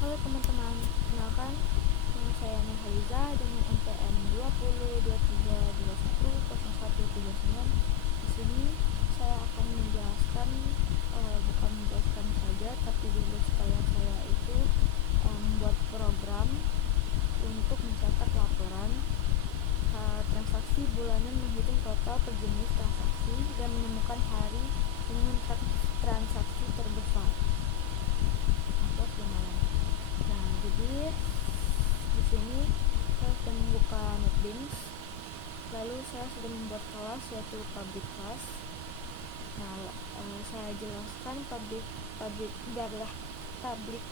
Halo teman-teman, kenalkan nama saya Nurhaliza dengan NPM 2023210139. Di sini saya akan menjelaskan, bukan menjelaskan saja, tapi juga supaya saya itu membuat program untuk mencetak laporan transaksi bulanan, menghitung total per jenis transaksi dan menemukan hari dengan transaksi terbesar atau malam. Nah, jadi di sini saya sudah membuka NetBeans, lalu saya sudah membuat kelas yaitu public class. Nah, saya jelaskan public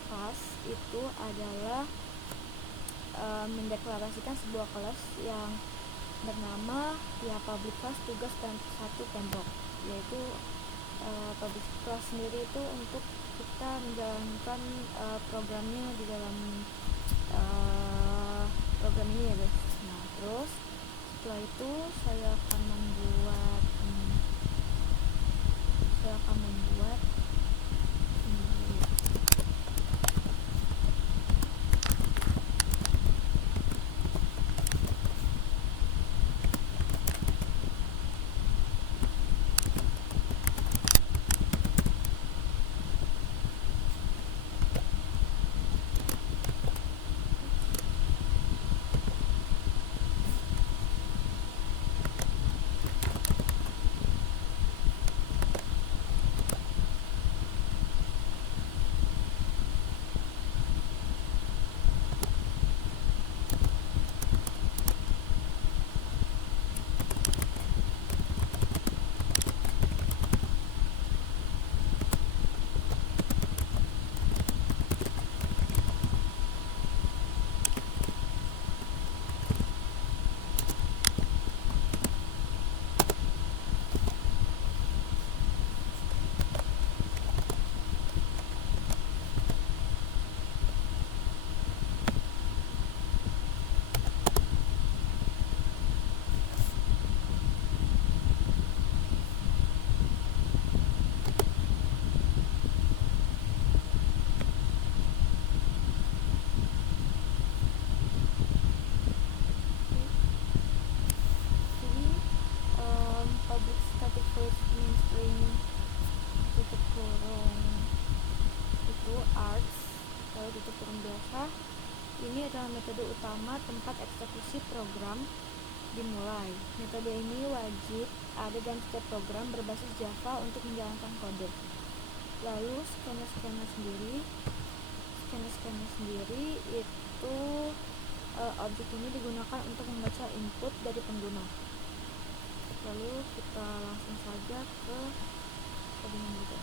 class itu adalah mendeklarasikan sebuah kelas yang bernama public class tugas dan satu tembok, yaitu public class sendiri itu untuk kita menjalankan programnya di dalam program ini ya guys. Nah, terus setelah itu saya akan membuat public static void string tutup kurung itu args, lalu tutup kurung biasa. Ini adalah metode utama tempat eksekusi program dimulai. Metode ini wajib ada dalam setiap program berbasis Java untuk menjalankan kode. Lalu scanner sendiri itu objek ini digunakan untuk membaca input dari pengguna. Lalu kita langsung saja ke codingan juga.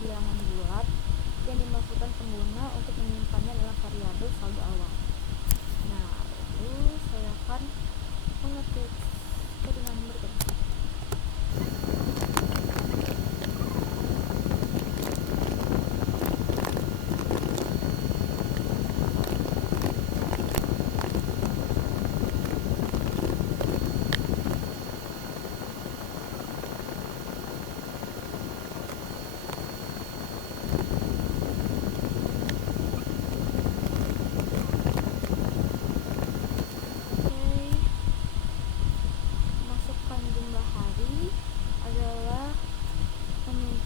Bilangan bulat yang dimasukkan pengguna untuk menyimpannya dalam variabel saldo awal. Nah, lalu saya akan mengetik codingan berikut.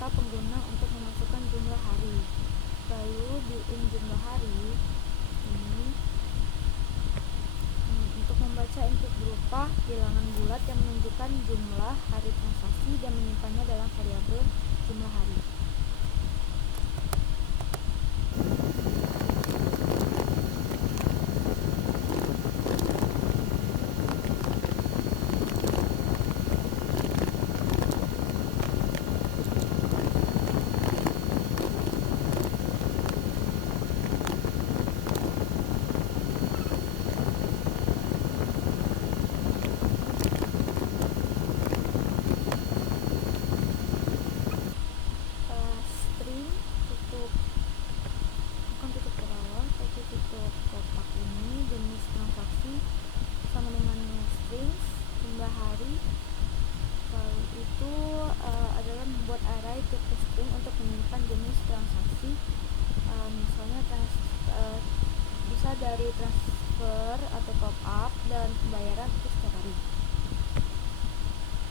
Pengguna untuk memasukkan jumlah hari, lalu di jumlah hari ini untuk membaca input berupa bilangan bulat yang menunjukkan jumlah hari transaksi dan menyimpannya dalam variabel jumlah hari. kotak ini jenis transaksi sama dengan strings, jumlah hari. Lalu itu adalah membuat array tipe string untuk menyimpan jenis transaksi, misalnya bisa dari transfer atau top up dan pembayaran itu setiap hari.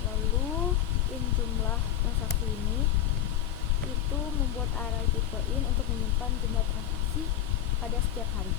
Lalu in jumlah transaksi ini itu membuat array tipe in untuk menyimpan jumlah transaksi pada setiap hari.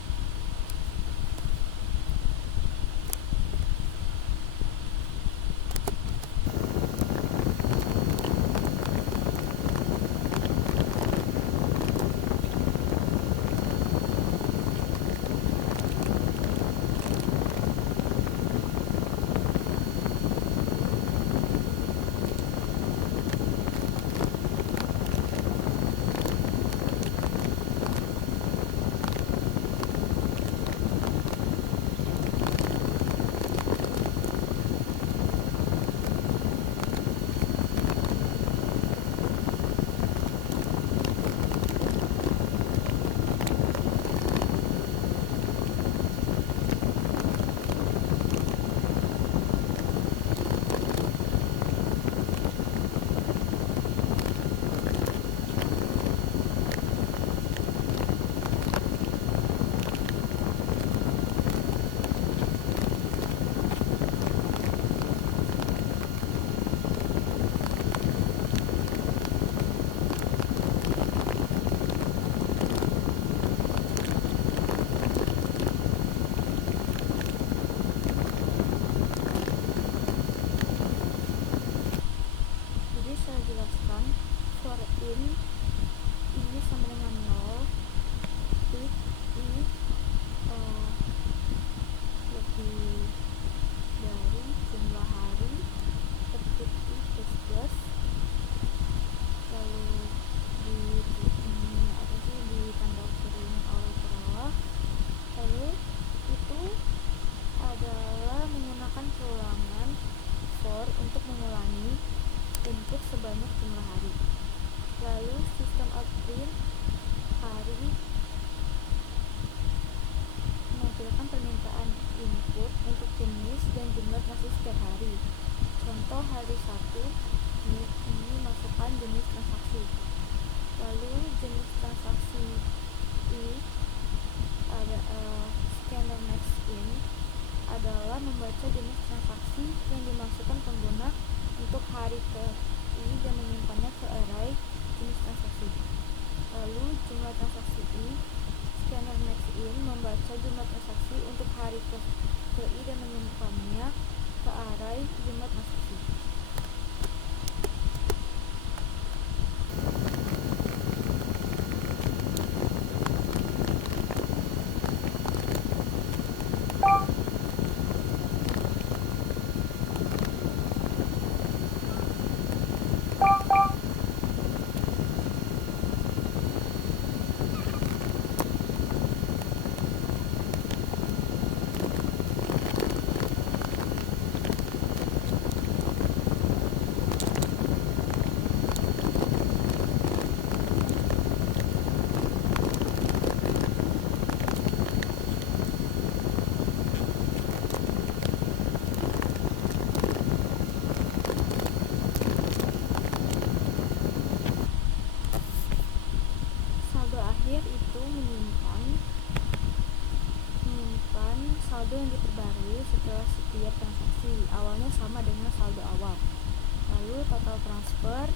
Jelaskan for in ini sama dengan 0, if lebih dari jumlah hari, ketik i plus, lalu di tanda kurung awal bawah. Lalu itu adalah menggunakan perulangan for untuk mengulangi input sebanyak jumlah hari. Lalu sistem outprint hari menampilkan permintaan input untuk jenis dan jumlah transaksi setiap hari. Contoh hari 1 ini masukkan jenis transaksi. Lalu jenis transaksi i ada scanner next in adalah membaca jenis transaksi yang dimasukkan pengguna untuk hari ke i dan menyimpannya ke array jenis transaksi. Lalu jumlah transaksi i, scanner next in membaca jumlah transaksi untuk hari ke i dan menyimpannya ke array jumlah transaksi. Itu menyimpan saldo yang diperbarui setelah setiap transaksi. Awalnya sama dengan saldo awal. Lalu total transfer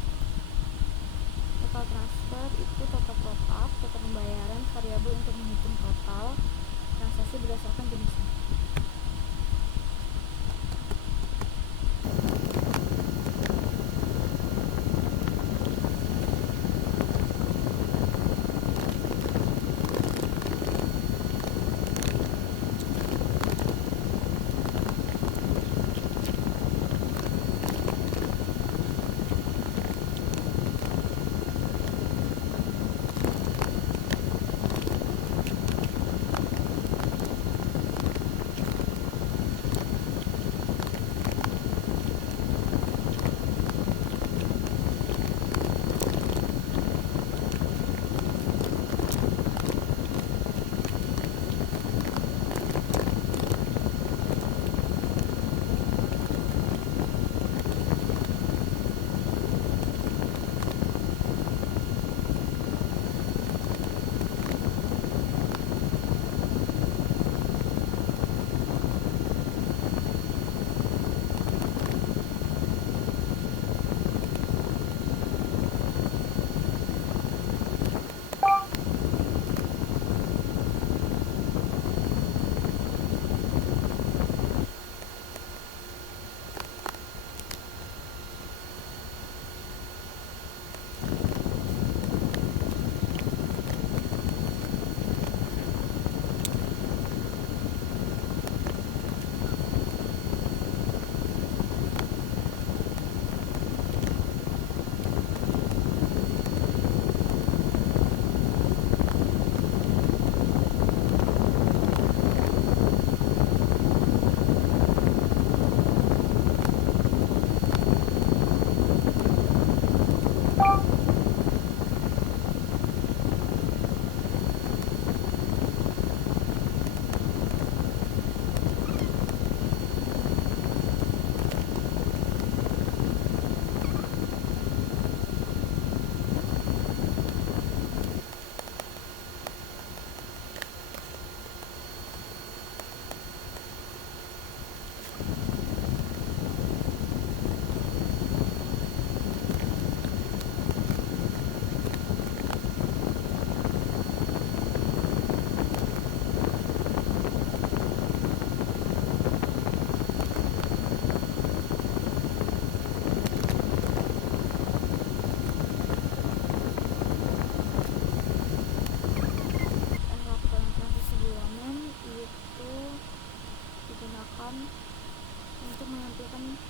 itu total top up, total pembayaran, variabel untuk menghitung total transaksi berdasarkan jenisnya.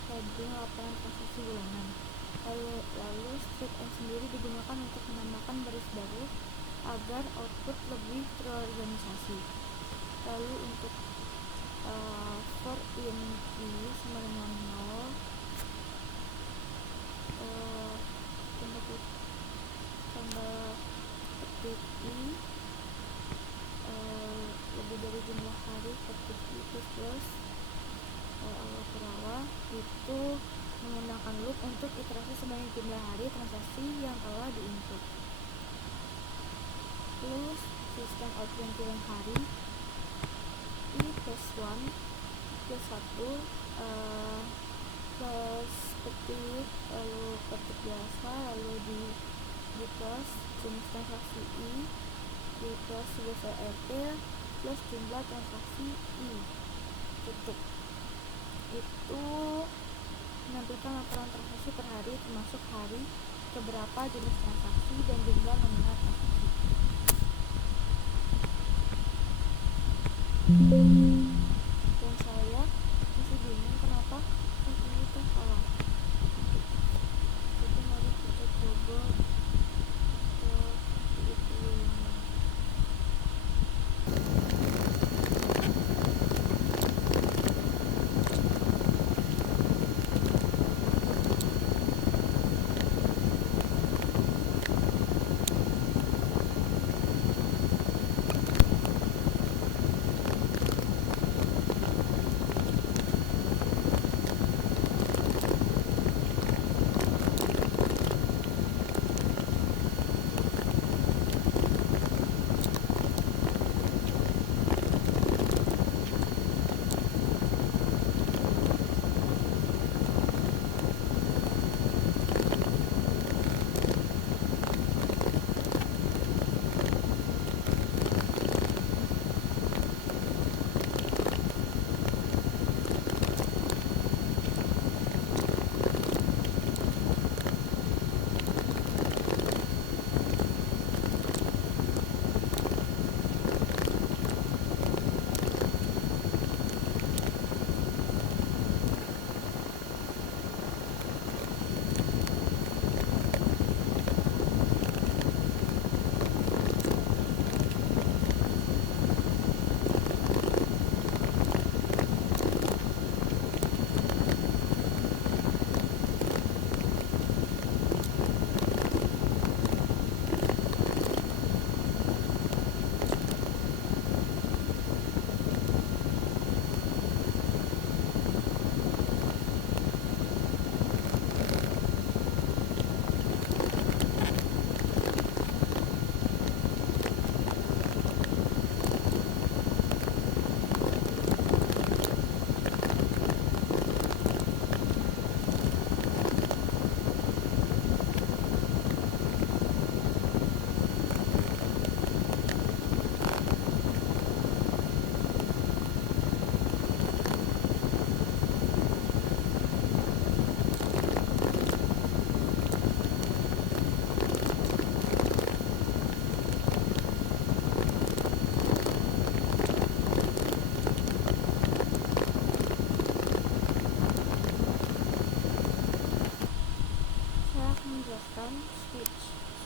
heading laporan transaksi bulanan. Lalu strip N sendiri digunakan untuk menambahkan baris baru agar output lebih terorganisasi. Lalu untuk for in i sama dengan 0, tanda petik i lebih dari jumlah hari petik i plus awal perawa itu menggunakan loop untuk iterasi sebanyak jumlah hari transaksi yang telah diinput. Lalu sistem out ganti hari i plus 1 plus 1 plus petik lalu petik biasa lalu di plus jenis transaksi i plus sebesar RT plus jumlah transaksi i titik. Itu menampilkan laporan transaksi per hari termasuk hari, keberapa jenis transaksi, dan jumlah nominal transaksi. Dan saya masih bingung kenapa ini tuh salah. Jadi mari kita coba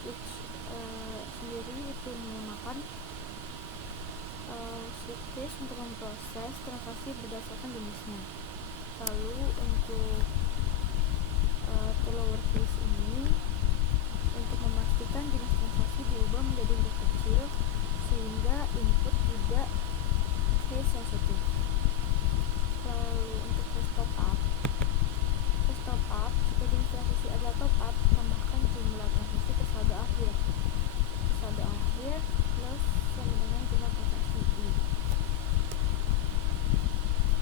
switch sendiri itu menggunakan switch case untuk memproses transaksi berdasarkan jenisnya. Lalu untuk lower case ini untuk memastikan jenis transaksi diubah menjadi huruf kecil sehingga input tidak case sensitif. Lalu untuk stop up jika jenis transaksi adalah top up, tambahkan jumlah transaksi ke saldo akhir plus sama dengan jumlah transaksi i.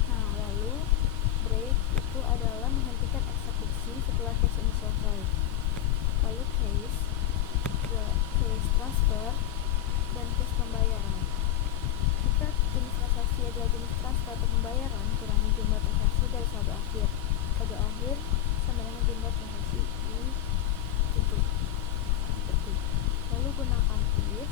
Nah, lalu break itu adalah menghentikan eksekusi setelah case ini selesai. Lalu case transfer dan case pembayaran. Jika jenis transaksi adalah jenis transfer atau pembayaran, kurangi jumlah transaksi dari saldo akhir sama dengan jumlah transaksi i itu. Lalu gunakan if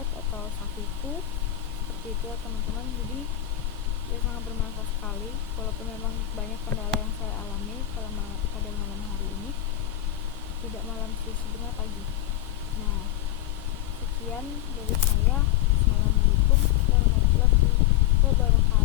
berat atau sakuku, seperti itu ya teman-teman. Jadi ya sangat bermanfaat sekali, walaupun memang banyak kendala yang saya alami pada malam hari ini. Tidak malam sih, sebenarnya pagi. Nah, sekian dari saya. Assalamualaikum warahmatullahi wabarakatuh.